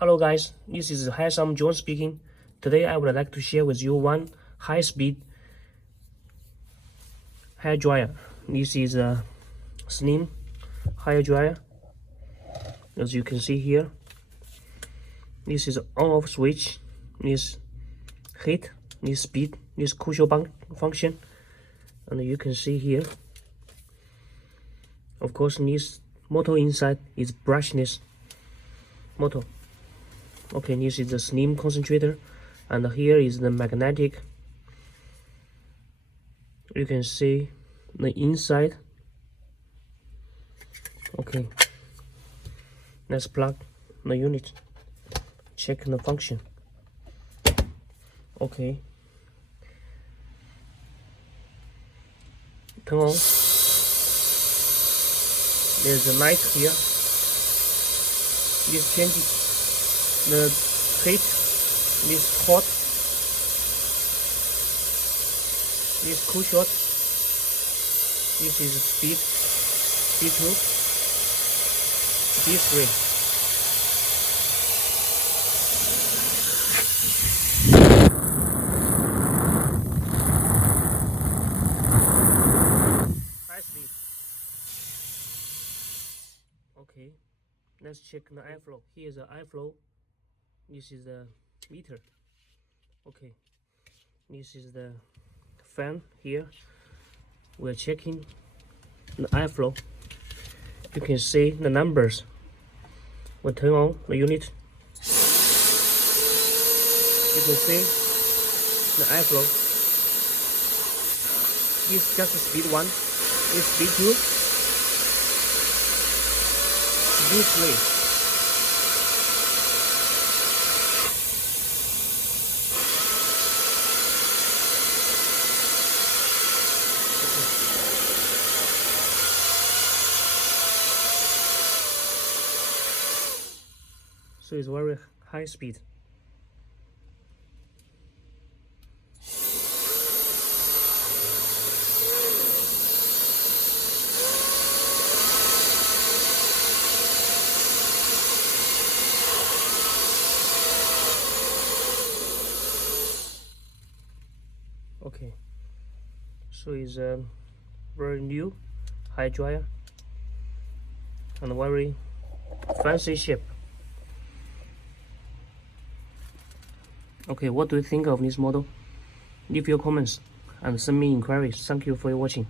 Hello guys, this is HairSome John speaking. Today I would like to share with you one high-speed hair dryer. This is a slim hair dryer. As you can see here, this is on-off switch. This heat, this speed, this crucial function, and you can see here. Of course, this motor inside is brushless motor. Okay, this is the slim concentrator, and here is the magnetic. You can see the inside. Okay, let's plug the unit, check the function. Okay, turn on. There's a light here. This changes the heat, this hot, this cool short. This is speed 2, speed 3. High speed. Okay, let's check the airflow. Here's the airflow. This is the meter. Okay, this is the fan here. We're checking the airflow. You can see the numbers. We'll turn on the unit. You can see the airflow. It's just speed 1. It's speed 2. Speed 3. So it's very high speed. Okay, so it's a very new hair dryer and very fancy shape. Okay, what do you think of this model? Leave your comments and send me inquiries. Thank you for watching.